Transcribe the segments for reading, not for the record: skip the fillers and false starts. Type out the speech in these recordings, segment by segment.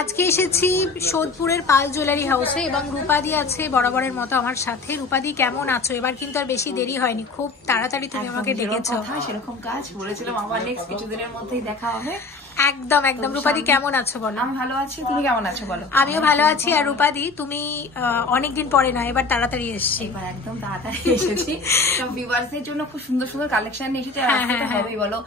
আজকে এসেছি সোদপুরের পাল জুয়েলারি হাউসে এবং রূপাদি আছে বরাবরের মতো আমার সাথে। রূপাদি কেমন আছো? এবার কিন্তু আর বেশি দেরি হয়নি, খুব তাড়াতাড়ি তুমি আমাকে ডেকেছো। সেরকম কাজ বলেছিলাম আমার নেক্সট কিছুদিনের মধ্যেই দেখা হবে। একদম একদম। রূপাদি কেমন আছো বলো? আমি ভালো আছি, তুমি কেমন আছো বলো? আমিও ভালো আছি। আর রূপাদি তুমি অনেকদিন পরে না, এবার তাড়াতাড়ি এসেছি। এবার একদম তাড়াতাড়ি এসেছি। সব ভিউয়ার্সদের জন্য খুব সুন্দর সুন্দর কালেকশন নিয়ে এসেছি। হবেই বলো,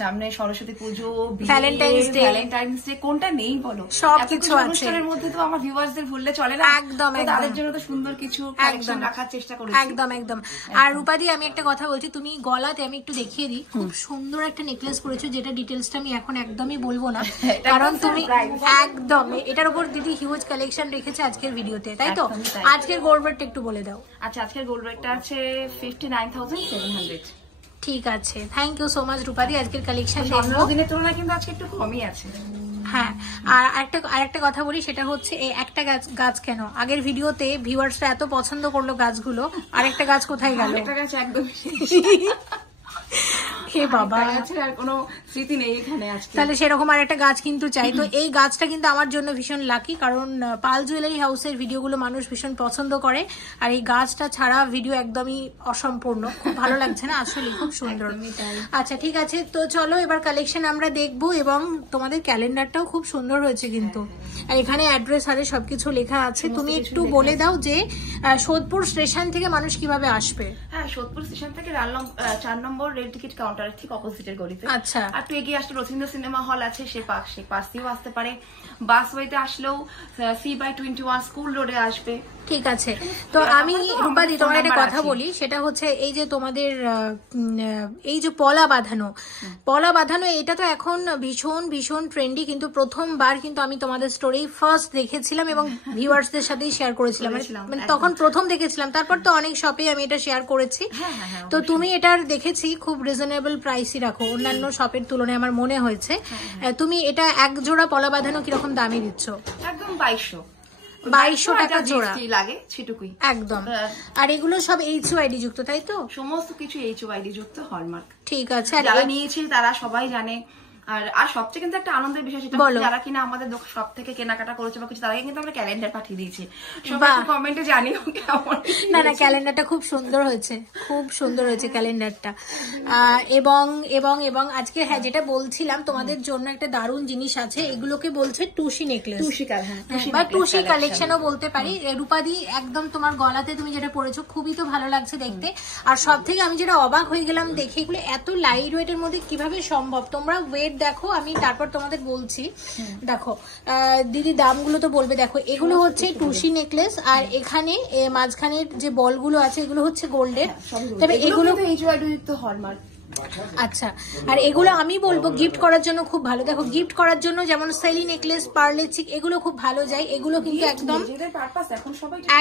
সামনে সরস্বতী পুজো, ভ্যালেন্টাইন্স ডে, কোনটা নেই বলো? সব কিছু আছে। অনুষ্ঠানের মধ্যে তো আমার ভিউয়ার্সদের ভুললে চলে না। একদম। তাদের জন্য তো সুন্দর কিছু কালেকশন রাখার চেষ্টা করেছি। একদম একদম। আর রূপাদি আমি একটা কথা বলছি, তুমি গলাতে আমি একটু দেখিয়ে দিই, খুব সুন্দর একটা নেকলেস করেছো, যেটা ডিটেলসটা আমি এখন একদমই বলবো না, কারণ তুমি একদম এটার উপর দিদি হিউজ কালেকশন রেখেছে আজকের ভিডিওতে, তাই তো? আজকের গোল্ড রেটটা একটু বলে দাও। আচ্ছা, আজকের গোল্ড রেটটা আছে 59,700। ঠিক আছে, থ্যাংক ইউ সো মাচ রূপাদি। আজকের কালেকশন অন্য দিনের তুলনায় কিন্তু আজকে একটু কমই আছে। হ্যাঁ, আর আরেকটা কথা বলি, সেটা হচ্ছে এই একটা গাছ কেন আগের ভিডিওতে ভিউয়ার্সরা এত পছন্দ করলো গাছগুলো, আরেকটা গাছ কোথায় গেল? একটা গাছ একদম হে বাবা, আর কোনো স্মৃতি নেই এখানে আজকে। তাহলে সেরকম আর একটা গাছ কিন্তু চাই। তো এই গাছটা কিন্তু আমার জন্য ভীষণ লাকি, কারণ পাল জুয়েলারি হাউসের ভিডিওগুলো মানুষ ভীষণ পছন্দ করে, আর এই গাছটা ছাড়া ভিডিও একদমই অসম্পূর্ণ। খুব ভালো লাগছে না? আসলে খুব সুন্দর। আচ্ছা ঠিক আছে, তো চলো এবার কালেকশন আমরা দেখবো, এবং তোমাদের ক্যালেন্ডারটাও খুব সুন্দর হয়েছে কিন্তু, আর এখানে অ্যাড্রেস আরে সবকিছু লেখা আছে। তুমি একটু বলে দাও যে সোদপুর স্টেশন থেকে মানুষ কিভাবে আসবে? হ্যাঁ, সোদপুর স্টেশন থেকে 4 নম্বর রেল টিকিট কাউন্টারের ঠিক অপোজিটের গলিতে। আচ্ছা, আর একটু এগিয়ে আসলে রথীন্দ্র সিনেমা হল আছে, সে পাশ দিয়েও আসতে পারে। বাস ওয়েতে আসলেও C/21 স্কুল রোডে আসবে। ঠিক আছে। তো আমি রূপাদি তোমার একটা কথা বলি, সেটা হচ্ছে এই যে তোমাদের এই যে পলা বাঁধানো এটা তো এখন ভীষণ ভীষণ ট্রেন্ডি, কিন্তু প্রথমবার কিন্তু আমি তোমাদের স্টোরি ফার্স্ট দেখেছিলাম এবং ভিউয়ার্সদের সাথেই শেয়ার করেছিলাম, মানে তখন প্রথম দেখেছিলাম, তারপর তো অনেক শপে আমি এটা শেয়ার করেছি। তো তুমি এটার দেখেছি খুব রিজনেবল প্রাইসই রাখো অন্যান্য শপের তুলনায়, আমার মনে হয়েছে। তুমি এটা এক জোড়া পলা বাঁধানো কিরকম দামে দিচ্ছ? একদম 2200 টাকা জোড়া লাগে, সেটুকুই একদম। আর এগুলো সব HOID যুক্ত, তাই তো? সমস্ত কিছু HOID যুক্ত, হলমার্ক। ঠিক আছে। যারা নিয়েছে তারা সবাই জানে। আর সবচেয়ে কিন্তু একটা আনন্দের বিষয়, সেটা যারা কিনা আমাদের সব থেকে কেনাকাটা করেছে বা কিছু, তারাকে কিন্তু আমরা ক্যালেন্ডার পাঠিয়ে দিয়েছি। সবাই কমেন্টে জানিও কেমন। না ক্যালেন্ডারটা খুব সুন্দর হয়েছে, খুব সুন্দর হয়েছে ক্যালেন্ডারটা। এবং আজকে হ্যাঁ যেটা বলছিলাম, তোমাদের জন্য একটা দারুণ জিনিস আছে, এগুলোকে বলছে টুসি নেকলেস, বা টুসি কালেকশনও বলতে পারি। রূপাদি একদম তোমার গলাতে তুমি যেটা পরেছো খুবই তো ভালো লাগছে দেখতে। আর সব থেকে আমি যেটা অবাক হয়ে গেলাম দেখে, এগুলো এত লাইট ওয়েটের মধ্যে কিভাবে সম্ভব? তোমরা ওয়েট দেখো, আমি তারপর তোমাদের বলছি। দেখো দিদি, দামগুলো তো বলবে। দেখো এগুলো হচ্ছে টুসি নেকলেস, আর এখানে মাঝখানের যে বলগুলো আছে এগুলো হচ্ছে গোল্ডের, তবে এগুলো হলমার্ক। আচ্ছা, আর এগুলো আমি বলবো গিফট করার জন্য খুব ভালো। দেখো গিফট করার জন্য যেমন সেলি নেকলেস, পার্লে চিক, এগুলো খুব ভালো যায়। এগুলো কিন্তু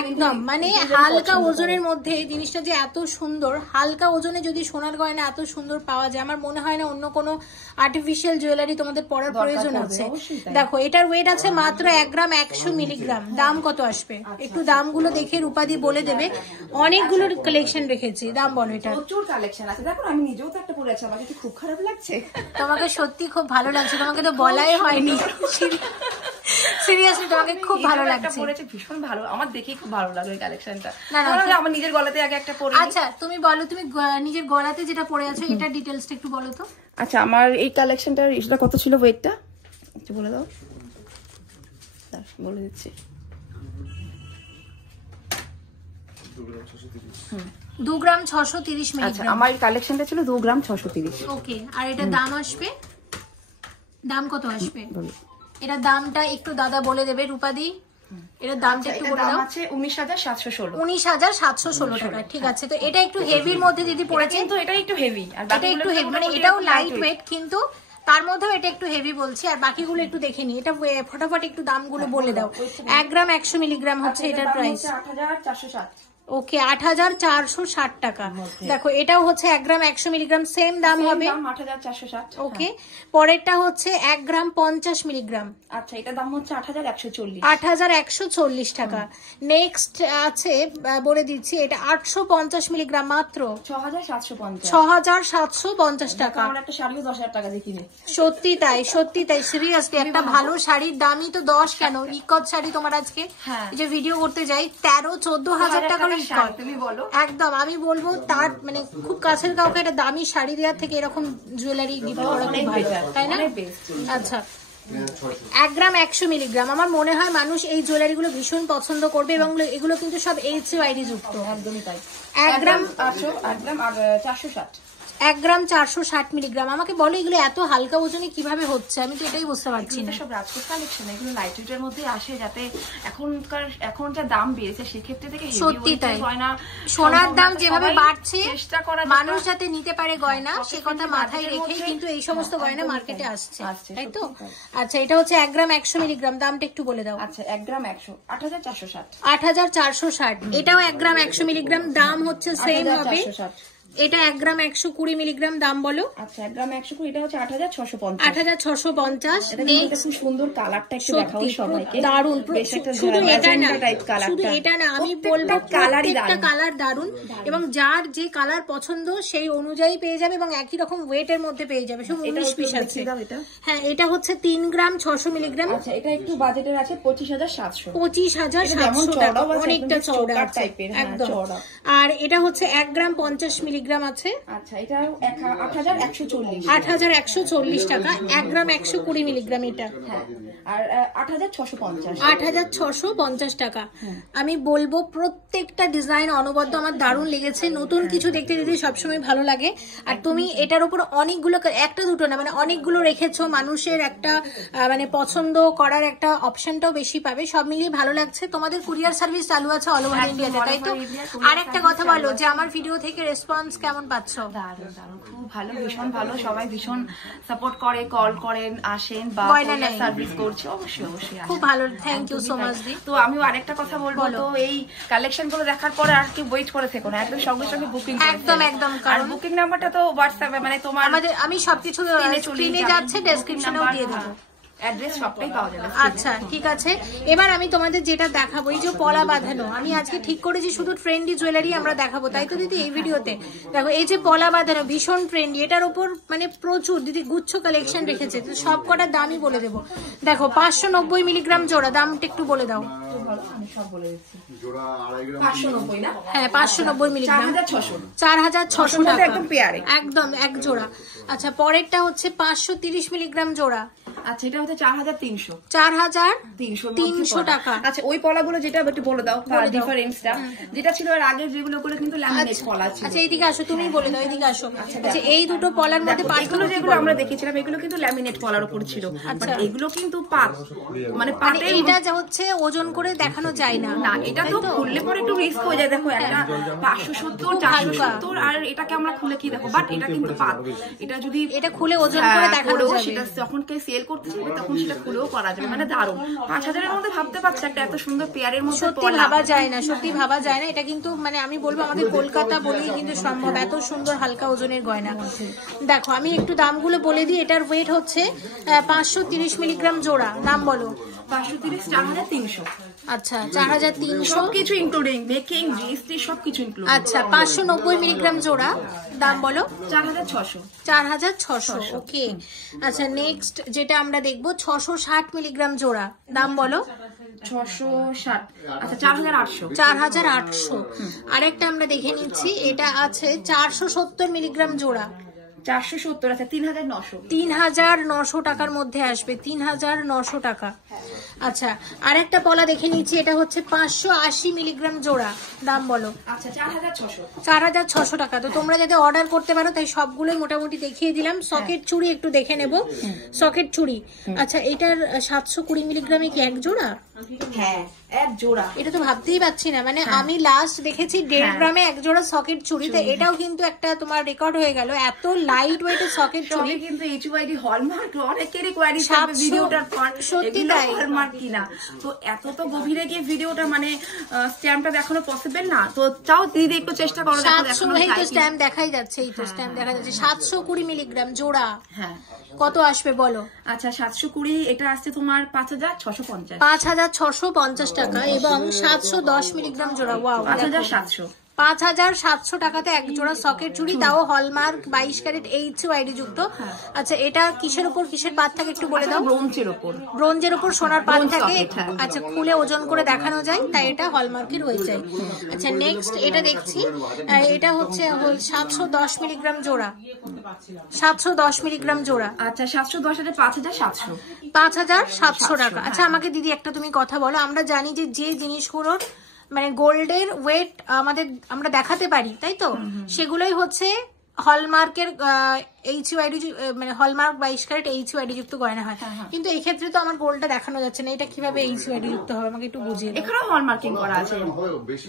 একদম মানে হালকা ওজনের মধ্যে জিনিসটা যে এত সুন্দর, হালকা ওজনে যদি সোনার গয়না এত সুন্দর পাওয়া যায়, আমার মনে হয় না অন্য কোনো আর্টিফিশিয়াল জুয়েলারি তোমাদের পরার প্রয়োজন আছে। দেখো এটার ওয়েট আছে মাত্র 1 গ্রাম 100 মিলিগ্রাম। দাম কত আসবে একটু দামগুলো দেখে রূপাদি বলে দেবে। অনেকগুলো কালেকশন রেখেছি, দাম বলো। এটা প্রচুর কালেকশন আছে। দেখো আমি নিজেও একটা পরে আছে, আমাকে খুব খারাপ লাগছে। তোমাকে সত্যি খুব ভালো লাগছে, তোমাকে তো বলাই হয়নি। সিরিয়াসলি তোমাকে খুব ভালো লাগছে, পরেছে ভীষণ ভালো, আমার দেখেই খুব ভালো লাগে এই কালেকশনটা। না আমার নিজের গলাতে আগে একটা পরে। আচ্ছা তুমি বলো, তুমি নিজের গলাতে যেটা পরে আছো এটা ডিটেইলসটা একটু বলো তো। আচ্ছা, আমার এই কালেকশনটার এটা কত ছিল ওয়েটটা একটু বলে দাও। বলে দিচ্ছি, 2 গ্রাম 630 মিলিগ্রাম। আমার এই কালেকশনটা ছিল 2 গ্রাম 630। ওকে, আর এটা দাম আসবে, দাম কত আসবে? এটা দামটা একটু দাদা বলে দেবে রূপাদি। এটার দামটা একটু বলে দাও। আছে 19,716। 19,716 টাকা। ঠিক আছে, তো এটা একটু হেভির মধ্যে দিদি পড়েছে, কিন্তু এটা একটু হেভি, আর এটা একটু হেভি, মানে এটাও লাইট ওয়েট কিন্তু তার মধ্যেও এটা একটু হেভি বলছি। আর বাকিগুলো একটু দেখে নি, এটা ফটাফট একটু দামগুলো বলে দাও। 1 গ্রাম 100 মিলিগ্রাম হচ্ছে এটার প্রাইস 8,460। ওকে 8460 টাকা। দেখো এটাও হচ্ছে 1 গ্রাম 100 মিলিগ্রাম, সেম দাম হবে 8460। ওকে, পরেরটা হচ্ছে 1 গ্রাম 50 মিলিগ্রাম। আচ্ছা, এটা দাম হচ্ছে 8140। 8140 টাকা। নেক্সট আছে বলে দিচ্ছি, এটা 850 মিলিগ্রাম, মাত্র 6750 টাকা। আমার একটা শাড়িও 10000 টাকা দিয়ে কিনে। সত্যি তাই, সত্যি তাই, সিরিয়াসলি একটা ভালো শাড়ির দামই তো 10 কেন, ইকত শাড়ি তোমার আজকে যে ভিডিও করতে যাই 13-14 টাকার ইকত। তুমি বলো একদম, আমি বলবো তার মানে খুব কাছের কাউকে একটা দামি শাড়ি দেওয়ার থেকে এরকম জুয়েলারি গিফট করা খুব ভালো, তাই না? আচ্ছা, 1 গ্রাম 100 মিলিগ্রাম। আমার মনে হয় মানুষ এই জুয়েলারি গুলো ভীষণ পছন্দ করবে এবং এগুলো কিন্তু সব HUID যুক্ত। একদমই তাই। 1 গ্রাম 460। 1 গ্রাম 460 মিলিগ্রাম। আমাকে বলো এগুলো এত হালকা ওজনে কিভাবে হচ্ছে, আমি তো এটাই বুঝতে পারছি না। সব রাজকোট কালেকশন, এগুলো লাইট ওয়েটের মধ্যে আসে, যাতে এখন যা দাম বেড়েছে সেক্ষেত্রে থেকে সত্যি তাই, সোনার দাম যেভাবে বাড়ছে মানুষ যাতে নিতে পারে গয়না, সে কথা মাথায় রেখে কিন্তু এই সমস্ত গয়না মার্কেটে আসছে, তাই তো? আচ্ছা, এটা হচ্ছে 1 গ্রাম 100 মিলিগ্রাম, দামটা একটু বলে দাও। আচ্ছা, 1 গ্রাম 100 8460। 8460। এটাও 1 গ্রাম 100 মিলিগ্রাম, দাম হচ্ছে সেম হবে। এটা 1 গ্রাম 120 মিলিগ্রাম, দাম বলো। আচ্ছা, 1 গ্রাম 120, এটা হচ্ছে 8650। 8650। নেক্সট খুব সুন্দর কালারটা একটু দেখাও সবাইকে। দারুন, শুধু এটা না, আমি বলবো প্রত্যেকটা কালার দারুন এবং যার যে কালার পছন্দ সেই অনুযায়ী পেয়ে যাবে এবং একই রকম ওয়েটের মধ্যে পেয়ে যাবে। সব 19 পিস আছে। হ্যাঁ, এটা হচ্ছে 3 গ্রাম 600 মিলিগ্রাম। আচ্ছা, এটা একটু বাজেটের আছে 25700। 25700 টাকা, অনেকটা চওড়া টাইপের, একদম। আর এটা হচ্ছে 1 গ্রাম 50 মিলিগ্রাম আছে। আচ্ছা, এটা 8140। 8140 টাকা। 1 গ্রাম 120 মিলিগ্রাম এটা। আর 8650। 8650 টাকা। আমি বলবো প্রত্যেকটা ডিজাইন অনবদ্য আমার দারুণ লেগেছে। নতুন কিছু দেখতে দিতে সবসময় ভালো লাগে। আর তুমি এটার উপর অনেকগুলো, একটা দুটো না মানে অনেকগুলো রেখেছো, মানুষের একটা মানে পছন্দ করার একটা অপশনটাও বেশি পাবে। সব মিলিয়ে ভালো লাগছে। তোমাদের কুরিয়ার সার্ভিস চালু আছে অল ওভার ইন্ডিয়াতে, তাই তো? আর একটা কথা বলো যে আমার ভিডিও থেকে রেসপন্স কেমন পাচ্ছ? দারুণ দারুণ, খুব ভালো, ভীষণ ভালো। সবাই ভীষণ সাপোর্ট করে, কল করেন, আসেন বা সার্ভিস করছে। অবশ্যই অবশ্যই খুব ভালো, থ্যাংক ইউ সো মাচ দি। তো আমিও আরেকটা কথা বলবো, তো এই কালেকশন গুলো দেখার পরে আর কি ওয়েট করে থেকো না, একদম সঙ্গে সঙ্গে বুকিং। একদম একদম, কারণ বুকিং নাম্বারটা তো হোয়াটসঅ্যাপে মানে তোমার আমাদের, আমি সবকিছু স্ক্রিনে যাচ্ছে, ডেসক্রিপশনেও দিয়ে দেবো, অ্যাড্রেস সবটাই পাওয়া যাবে। আচ্ছা, ঠিক আছে। এবার আমি তোমাদের যেটা দেখাবো, এই যে পলা বাঁধানো, আমি আজকে ঠিক করেছি শুধু ট্রেন্ডি জুয়েলারি আমরা দেখাবো, তাই তো দিদি? এই ভিডিওতে দেখো এই যে পলা বাঁধানো ভীষণ ট্রেন্ডি, এটার উপর মানে প্রচুর দিদি গুচ্ছ কালেকশন রেখেছে। তো সব কটা দামই বলে দেবো। দেখো 590 মিলিগ্রাম জোড়া, দামটা একটু বলে দাও। হ্যাঁ, 590 মিলিগ্রাম, 4600 টাকা, একদম এক জোড়া। আচ্ছা, পরেরটা হচ্ছে 530 মিলিগ্রাম জোড়া। আচ্ছা, এটা হচ্ছে 4300। 4300 টাকা। আচ্ছা, ওই পলাগুলো যেটা একটু বলে দাও ডিফারেন্সটা, যেটা ছিল এর আগে যেগুলো কিন্তু ল্যামিনেট পলা ছিল। আচ্ছা, এইদিকে আসো, তুমি বলে দাও, এইদিকে আসো। আচ্ছা, এই দুটো পলার মধ্যে পাটগুলো যেগুলো আমরা দেখেছিলাম এগুলো কিন্তু ল্যামিনেট পলার উপর ছিল। আচ্ছা, এগুলো কিন্তু পাট মানে পাটের, এটা যা হচ্ছে ওজন করে দেখানো যায় না। না, এটা তো খুললে পরে একটু রিস্ক হয়ে যায়। দেখো একটা 570 470, আর এটাকে আমরা খুলে কি দেখো, বাট এটা কিন্তু পাট। এটা যদি এটা খুলে ওজন করে দেখানো যাবে, সেটা যখন কে সেল করতে যাবে তখন সেটা খুলেও করা যাবে। মানে দারুণ, 5000 এর মধ্যে ভাবতে পারছি একটা এত সুন্দর পেয়ারের মধ্যে সত্যি ভাবা যায় না, সত্যি ভাবা যায় না। এটা কিন্তু মানে আমি বলবো আমাদের কলকাতা বলেই কিন্তু সম্ভব এত সুন্দর হালকা ওজনের গয়না। দেখো আমি একটু দামগুলো বলে দিই। এটার ওয়েট হচ্ছে 530 মিলিগ্রাম জোড়া, দাম বলো। 530, 4300। আচ্ছা, 4300, সবকিছু ইনক্লুডিং মেকিং, জিএসটি সবকিছু ইনক্লুড। আচ্ছা, 590 মিলিগ্রাম জোড়া, দাম বলো। 4600। 4600, ওকে। আচ্ছা, নেক্সট যেটা আমরা দেখবো 660 মিলিগ্রাম জোড়া, দাম বলো। 660, আচ্ছা 4800। 4800। আরেকটা আমরা দেখে নিচ্ছি, এটা আছে 470 মিলিগ্রাম জোড়া। 470, আচ্ছা 3900। 3900 টাকার মধ্যে আসবে, 3900 টাকা। আচ্ছা, আরেকটা পলা দেখে নিচ্ছি, এটা হচ্ছে 580 মিলিগ্রাম জোড়া, দাম বলো। আচ্ছা, 4600। 4600 টাকা। তো তোমরা যাতে অর্ডার করতে পারো তাই সবগুলোই মোটামুটি দেখিয়ে দিলাম। সকেট চুড়ি একটু দেখে নেব, সকেট চুড়ি। আচ্ছা, এটার 720 মিলিগ্রামে কি এক জোড়া? হ্যাঁ এক জোড়া, এটা তো ভাবতেই পারছি না, মানে আমি লাস্ট দেখেছি 1.5 গ্রামে এক জোড়া সকেট চুড়ি, তো এটাও কিন্তু একটা তোমার রেকর্ড হয়ে গেল, এত লাইট ওয়েটের সকেট চুড়ি। কিন্তু এইচইডি হলমার্ক অনেকেরই কোয়ারি থাকবে ভিডিওটার পর, সত্যি তাই হলমার্ক কিনা, তো এত তো গভীরে গিয়ে ভিডিওটা মানে স্ট্যাম্পটা দেখানো পসিবল না, তো চাও দিদি একটু চেষ্টা করো। 700 এই তো স্ট্যাম্প দেখাই যাচ্ছে, এই তো স্ট্যাম্প দেখা যাচ্ছে 720 মিলিগ্রাম জোড়া। হ্যাঁ কত আসবে বলো? আচ্ছা 720, এটা আসছে তোমার 5650, 5650 টাকা, এবং 710 মিলিগ্রাম জোড়া। ওয়াও, 5700 টাকাতে এক জোড়া সকেট চুড়ি, তাও হলমার্ক 22 ক্যারেট এইচইডি যুক্ত। আচ্ছা এটা কিসের উপর কিসের পাত থাকে একটু বলে দাও? ব্রোঞ্জের উপর সোনার পাত থাকে। আচ্ছা খুলে ওজন করে দেখানো যায়, তাই এটা হলমার্কের হয়ে যায়। আচ্ছা নেক্সট এটা দেখছি, এটা হচ্ছে 710 মিলিগ্রাম জোড়া, 710 মিলিগ্রাম জোড়া। আচ্ছা 710 এটা 5700, 5700 টাকা। আচ্ছা আমাকে দিদি একটা তুমি কথা বলো, আমরা জানি যে যে জিনিসগুলোর মানে গোল্ডের ওয়েট আমরা দেখাতে পারি, তাই তো, সেগুলোই হচ্ছে হলমার্কের এইচইডি, মানে হলমার্ক 22 ক্যারেট এইচইডি যুক্ত গয়না হয়। কিন্তু এই ক্ষেত্রে তো আমার গোল্ডটা দেখানো যাচ্ছে না, এটা কিভাবে এইচইডি যুক্ত হবে আমাকে একটু বুঝিয়ে দাও। এখানেও হলমার্কিং করা আছে,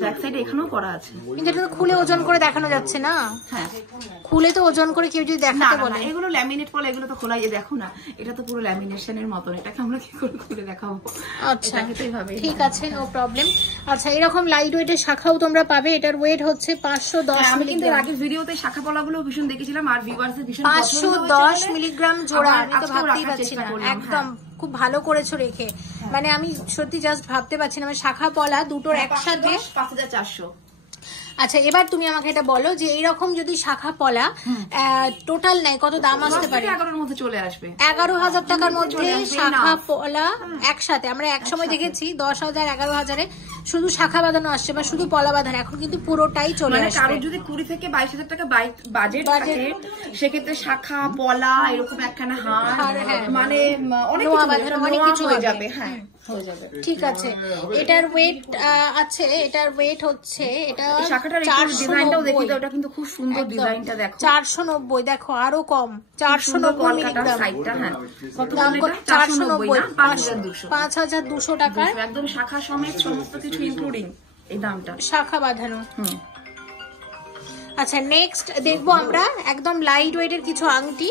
ব্যাক সাইডে এখানেও করা আছে, কিন্তু এটা তো খুলে ওজন করে দেখানো যাচ্ছে না। হ্যাঁ খুলে তো ওজন করে কেউ যদি দেখাতে বলে। এগুলো ল্যামিনেট বলে, এগুলো তো খোলাই দেখো না, এটা তো পুরো ল্যামিনেশনের মতন, এটাকে আমরা কি করে খুলে দেখাবো? আচ্ছা ঠিক আছে, নো প্রবলেম। আচ্ছা এরকম লাইট ওয়েটের শাখাও তোমরা পাবে, এটার ওয়েট হচ্ছে 510 মিলিগ্রাম। আগের ভিডিওতে শাখা পলাগুলো ভীষণ দেখেছিলাম, আর ভিউয়ার্সদের ভীষণ 510 মিলিগ্রাম জোড়া, আমি তো ভাবতেই পারছি না, একদম খুব ভালো করেছো রেখে, মানে আমি সত্যি জাস্ট ভাবতে পারছি না, মানে শাখা পলা দুটোর একসাথে 5400। আচ্ছা এবার তুমি আমাকে এটা বলো যে এইরকম যদি শাখা পলা টোটাল নেয় কত দাম আসতে পারে? 11,000 এর মধ্যে চলে আসবে, 11,000 টাকার মধ্যে শাখা পলা একসাথে। আমরা এক সময় দেখেছি 10,000 11,000-এ শুধু শাখা বাঁধানো আসছে বা শুধু পলা বাঁধানো, এখন কিন্তু পুরোটাই চলে আসবে। কারো যদি 20 থেকে 22,000 টাকা বাজেট থাকে, সেক্ষেত্রে শাখা পলা এরকম একখানা হার, মানে অনেক কিছু হয়ে যাবে। হ্যাঁ ঠিক আছে, এটার ওয়েট আছে, এটার ওয়েট হচ্ছে, এটা শাখাটার ডিজাইনটাও দেখি তো, এটা কিন্তু খুব সুন্দর ডিজাইনটা দেখো, 490, দেখো আরো কম, 490 মিলিগ্রাম সাইডটা। হ্যাঁ কত দাম? 490, 5200 টাকা, একদম শাখা সমেত সমস্ত কিছু ইনক্লুডিং এই দামটা, শাখা বাঁধানো। আচ্ছা নেক্সট দেখবো আমরা একদম লাইট ওয়েটের কিছু আংটি।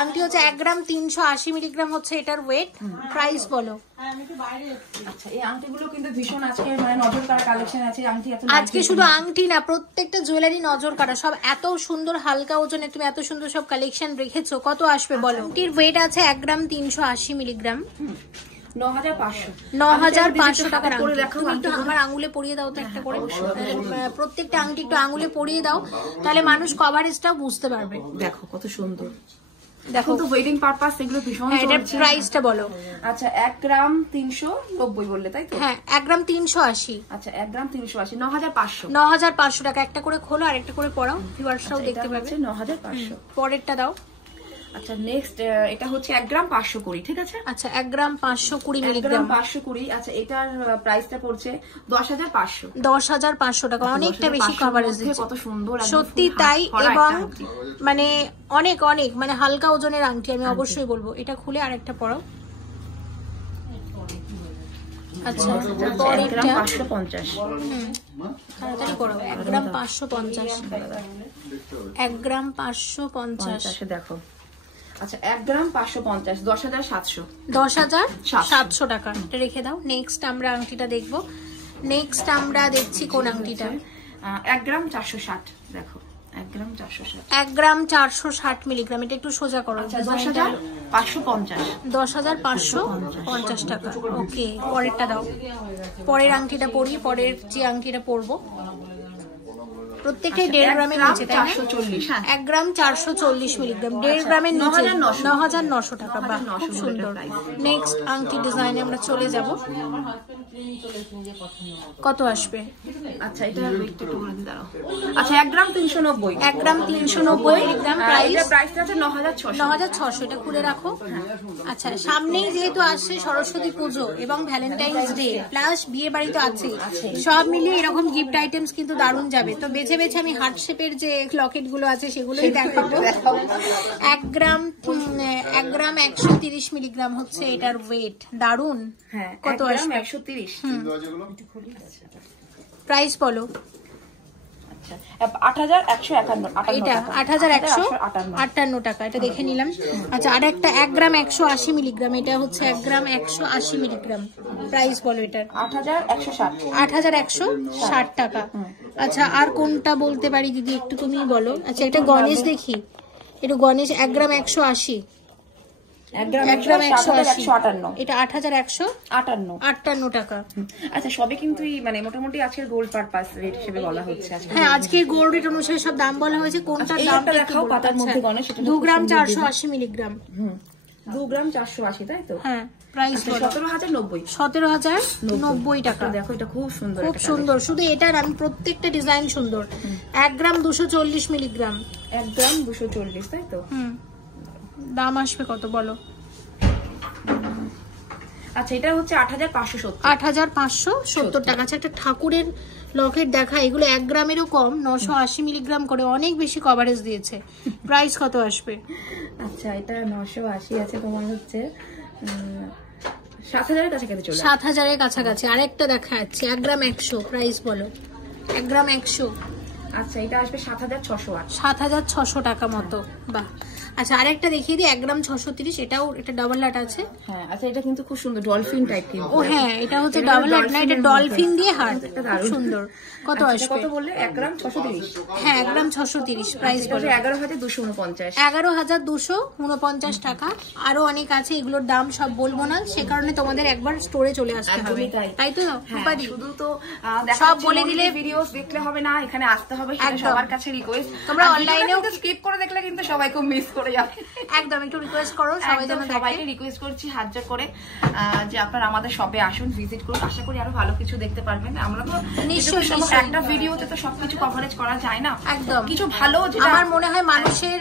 আংটি হচ্ছে 1 গ্রাম 380 মিলিগ্রাম হচ্ছে এটার ওয়েট। প্রাইস বলো? আচ্ছা এই আংটিগুলো কিন্তু ভীষণ আজকে মানে নজর কাড়া কালেকশন আছে। আংটি আজকে শুধু আংটি না, প্রত্যেকটা জুয়েলারি নজর কাড়া, সব এত সুন্দর হালকা ওজনে তুমি এত সুন্দর সব কালেকশন রেখেছো। কত আসবে বলো? এটির ওয়েট আছে 1 গ্রাম 380 মিলিগ্রাম, 9,500 টাকা। তুমি একটু আমার আঙুলে পরিয়ে দাও তো একটা করে, প্রত্যেকটা আংটি একটু আঙুলে পরিয়ে দাও, তাহলে মানুষ কভারেজটাও বুঝতে পারবে। দেখো কত সুন্দর, দেখো তো ওয়েডিং পারপাস এগুলো ভীষণ চলছে। এটার প্রাইসটা বলো? আচ্ছা 1 গ্রাম 390 বললে তাই তো? হ্যাঁ 1 গ্রাম 380। আচ্ছা 1 গ্রাম 380, 9,500। 9,500 টাকা। একটা করে খোলো আর একটা করে পড়াও, ভিউয়ার্সরাও দেখতে পাবে। 9,500। পরেরটা দাও। আচ্ছা নেক্সট এটা হচ্ছে 1 গ্রাম 520, ঠিক আছে? আচ্ছা 1 গ্রাম 520 মিলিগ্রাম, 520। আচ্ছা এটার প্রাইসটা পড়ছে 10,500। 10,500 টাকা, অনেকটা বেশি কভারেজ দিচ্ছে। কত সুন্দর, সত্যি তাই। এবং মানে অনেক অনেক মানে হালকা ওজনের আংটি, আমি অবশ্যই বলবো। এটা খুলে আরেকটা পড়াও। আচ্ছা পরেরটা 550। তাড়াতাড়ি পড়াও। 1 গ্রাম 550, 1 গ্রাম 550 দেখো। আচ্ছা 1 গ্রাম 550, 10,700। 10,700 টাকা। এটা রেখে দাও। নেক্সট আমরা আংটিটা দেখবো। নেক্সট আমরা দেখছি কোন আংটিটা? 1 গ্রাম 460, দেখো 1 গ্রাম 460, 1 গ্রাম 460 মিলিগ্রাম। এটা একটু সোজা করো। 10,550, 10,550 টাকা। ওকে পরেরটা দাও। পরের আংটিটা পরি, পরের যে আংটিটা পরবো প্রত্যেকটাই 1.5 গ্রামের নিচে, তাই না? 1 গ্রাম 440 মিলিগ্রাম, 1.5 গ্রামের নিচে, 9,900 টাকা। বাহ খুব সুন্দর। নেক্সট আংটি ডিজাইনে আমরা চলে যাব। কত আসবে? আচ্ছা এটা একটু বলে দাও। আচ্ছা 1 গ্রাম 390, 1 গ্রাম 390 মিলিগ্রাম। প্রাইসটা আছে 9,600। 9,600। এটা খুলে রাখো। আচ্ছা সামনেই যেহেতু আসছে সরস্বতী পুজো এবং ভ্যালেন্টাইন্স ডে প্লাস বিয়ে বাড়ি তো আছে, সব মিলিয়ে এরকম গিফট আইটেমস কিন্তু দারুণ যাবে। তো বেছে ভেবেছি আমি হার্ট শেপের যে লকেট গুলো আছে সেগুলোই দেখাবো। 1 গ্রাম 130 মিলিগ্রাম হচ্ছে এটার ওয়েট। দারুন। হ্যাঁ, কত আসবে? 130। প্রাইস বলো। 8151। এটা 8158 টাকা, এটা দেখে নিলাম। আচ্ছা, আর একটা 1 গ্রাম 180 মিলিগ্রাম, এটা হচ্ছে 1 গ্রাম 180 মিলিগ্রাম। প্রাইস বলো এটার। 8160 টাকা। আচ্ছা, আর কোনটা বলতে পারি দিদি একটু তুমি বলো। আচ্ছা, এটা গণেশ দেখি, এটা গণেশ 1 গ্রাম 180। 1 গ্রাম 158। এটা 8158 টাকা। আচ্ছা, সবে কিন্তু মানে মোটামুটি আজকের গোল্ড পারপাস রেট হিসেবে বলা হচ্ছে। হ্যাঁ, আজকের গোল্ড রেট অনুসারে সব দাম বলা হয়েছে। কোনটার দাম দেখাও পাতার মধ্যে গণেশ। 2 গ্রাম 480 মিলিগ্রাম। 2 গ্রাম 480, তাই তো? হ্যাঁ, প্রাইস 17090। 17090 টাকা। দেখো এটা খুব সুন্দর, খুব সুন্দর। শুধু এটার আমি প্রত্যেকটা ডিজাইন সুন্দর। 1 গ্রাম 240 মিলিগ্রাম। 1 গ্রাম 240, তাই তো? দাম আসবে কত বলো? আচ্ছা, এটা হচ্ছে 8570। 8570 টাকা। আচ্ছা, একটা ঠাকুরের লকেট দেখা, এগুলো 1 গ্রামেরও কম, 980 মিলিগ্রাম করে, অনেক বেশি কভারেজ দিয়েছে। প্রাইস কত আসবে? আচ্ছা, এটা 980 আছে, তোমার হচ্ছে 7000 এর কাছাকাছি চলে। 7000 এর কাছাকাছি। আরেকটা দেখা যাচ্ছে 1 গ্রাম 100। প্রাইস বলো। 1 গ্রাম 100। আচ্ছা, এটা আসবে 7608। 7600 টাকা মতো। বাহ। আচ্ছা, আরেকটা দেখিয়ে দিই 1 গ্রাম 630। এটা ডাবল লাট আছে। হ্যাঁ, আচ্ছা, এটা কিন্তু খুব সুন্দর ডলফিন টাইপ কিন্তু। ও হ্যাঁ, এটা হচ্ছে ডাবল লাট না, এটা ডলফিন দিয়ে হার্ট। সুন্দর। কত আসবে? কত বললে? 1 গ্রাম 630। হ্যাঁ, 1 গ্রাম 630। প্রাইস বলো। 11249। 11249 টাকা। আরো অনেক আছে, এগুলোর দাম সব বলবো না, সে কারণে তোমাদের একবার স্টোরে চলে আসতে হবে, তাই তো? শুধু তো সব বলে দিলে ভিডিওস দেখলে হবে না, এখানে আসতে হবে। সবার কাছে রিকোয়েস্ট, তোমরা অনলাইনেও স্কিপ করে দেখলে কিন্তু সবাই খুব মিস করে যাবে। একদম একটু রিকোয়েস্ট করো, সবাইকে রিকোয়েস্ট করছি হাত জোড় করে যে আপনারা আমাদের শপে আসুন, ভিজিট করুন। আশা করি আরো ভালো কিছু দেখতে পারবেন। আমরা তো নিশ্চয়ই একটা ভিডিওতে তো সবকিছু কভারেজ করা যায় না। একদম কিছু ভালো, আমার মনে হয় মানুষের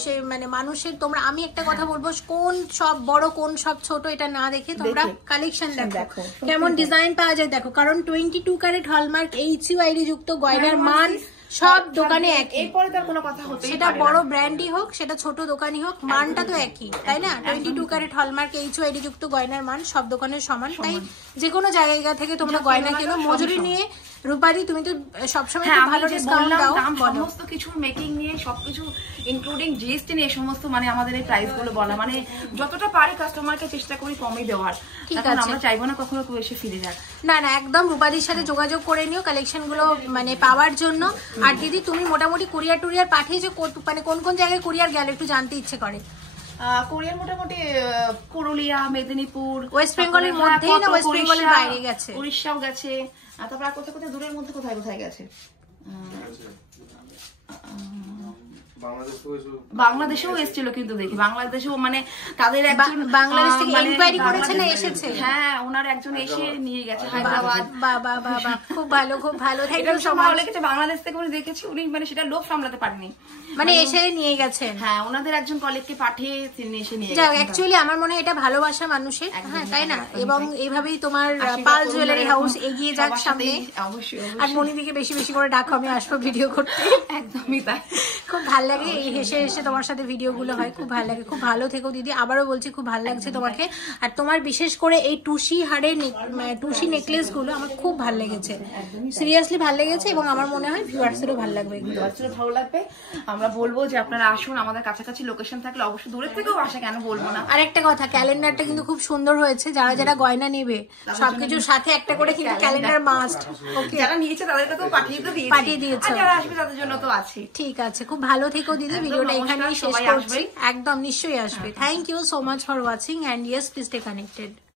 সে মানে মানুষের, তোমরা, আমি একটা কথা বলবো, কোন সব বড় কোন সব ছোট এটা না দেখে তোমরা কালেকশন দেখো, কেমন ডিজাইন পাওয়া যায় দেখো। কারণ 22 ক্যারেট হলমার্ক HUID যুক্ত গয়নার মান সব দোকানে একই। এরপরে তার কোনো কথা হতে, সেটা বড় ব্র্যান্ডই হোক, সেটা ছোট দোকানই হোক, মানটা তো একই, তাই না? 22 ক্যারেট হলমার্ক HUID যুক্ত গয়নার মান সব দোকানের সমান। তাই যে কোনো জায়গা থেকে তোমরা গয়না কেনো, মজুরি নিয়ে। রূপারি, তুমি তো সবসময় ভালো ডিসকাউন্ট দাও। সমস্ত কিছু মেকিং নিয়ে, সবকিছু ইনক্লুডিং জিএসটি নিয়ে সমস্ত, মানে আমাদের এই প্রাইস গুলো বলা, মানে যতটা পারি কাস্টমারকে চেষ্টা করি কমই দেওয়ার। ঠিক আছে, আমরা চাইবো না কখনো কেউ এসে ফিরে যাক। না না, একদম রূপাদির সাথে যোগাযোগ করে নিও কালেকশন গুলো মানে পাওয়ার জন্য। আর দিদি, তুমি মোটামুটি কুরিয়ার টুরিয়ার পাঠিয়েছো, মানে কোন কোন জায়গায় কুরিয়ার গেল একটু জানতে ইচ্ছে করে। কোরিয়ার মোটামুটি পুরুলিয়া, মেদিনীপুর, ওয়েস্ট বেঙ্গলের মধ্যে না ওয়েস্ট বেঙ্গলের বাইরে গেছে? উড়িষ্যাও গেছে। তারপর আর কোথায় কোথায় দূরের মধ্যে কোথায় কোথায় গেছে? বাংলাদেশেও এসেছিল কিন্তু দেখি, বাংলাদেশেও মানে তাদের একজন বাংলাদেশ থেকে ইনকোয়ারি করেছে না এসেছে? হ্যাঁ, ওনার একজন এসে নিয়ে গেছে হায়দ্রাবাদ। বাবা বাবা, খুব ভালো খুব ভালো। Thank you so much. ভালো লেগেছে, বাংলাদেশ থেকে উনি দেখেছি, উনি মানে সেটা লোভ সামলাতে পারেনি, মানে এসে নিয়ে গেছেন। হ্যাঁ, ওনাদের একজন কলিগকে পাঠিয়ে তিনি এসে নিয়ে গেছেন। অ্যাকচুয়ালি আমার মনে হয় এটা ভালোবাসা মানুষের, হ্যাঁ তাই না? এবং এইভাবেই তোমার পাল জুয়েলারি হাউস এগিয়ে যাক সামনে। অবশ্যই। আর মনিদিকে বেশি বেশি করে ডাকো, আমি আসবো ভিডিও করতে। একদমই তাই, খুব ভালো লাগে এই হেসে হেসে তোমার সাথে ভিডিও গুলো হয়, খুব ভালো লাগে। খুব ভালো থেকো দিদি, আবারও বলছি খুব ভালো লাগছে তোমাকে। আর তোমার বিশেষ করে এই টুসি হাড়ের টুসি নেকলেস গুলো আমার খুব ভালো লেগেছে, সিরিয়াসলি ভালো লেগেছে। এবং আমার মনে হয় ভিউয়ার্সেরও ভালো লাগবে, ভালো লাগবে। আমরা বলবো যে আপনারা আসুন, আমাদের কাছাকাছি লোকেশন থাকলে অবশ্যই দূরের থেকেও আসা, কেন বলবো না। আর একটা কথা, ক্যালেন্ডারটা কিন্তু খুব সুন্দর হয়েছে। যারা যারা গয়না নেবে সবকিছুর সাথে একটা করে কিন্তু ক্যালেন্ডার মাস্ট। ওকে, যারা নিয়েছে তাদেরকে তো পাঠিয়ে দিয়েছে, যারা আসবে তাদের জন্য তো আছে। ঠিক আছে, খুব ভালো থেকো দিদি। ভিডিওটা এখানেই শেষ করছি। একদম নিশ্চয়ই আসবে। Thank you so much for watching, and yes, please stay connected.